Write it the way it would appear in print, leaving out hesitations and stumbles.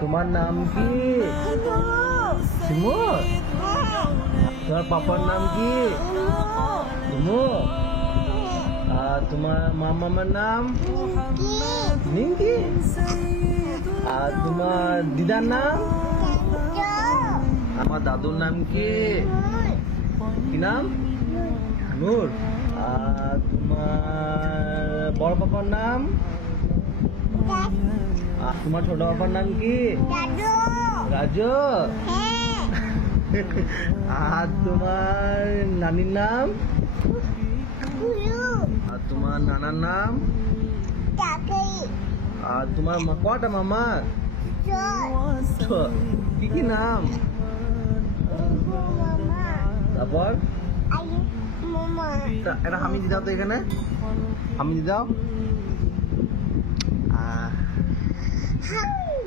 তোমার নাম কি? শিমু। তোমার পাপার নাম কি? শিমু। আর তোমার মামার নাম নিঙ্কি। আর তোমার দিদার নাম? আমার দাদুর নাম কি? কি নাম? নূর। আর তোমার বড় পাপার নাম? আর তোমার ছোট পাপার নাম কি? রাজু। আর তোমার নানির নাম? আর তোমার নানার নাম? আর তোমার কটা মামা? কি কি নাম? তারপর এটা হামিদি দাও তো এখানে, হামিদি দাও।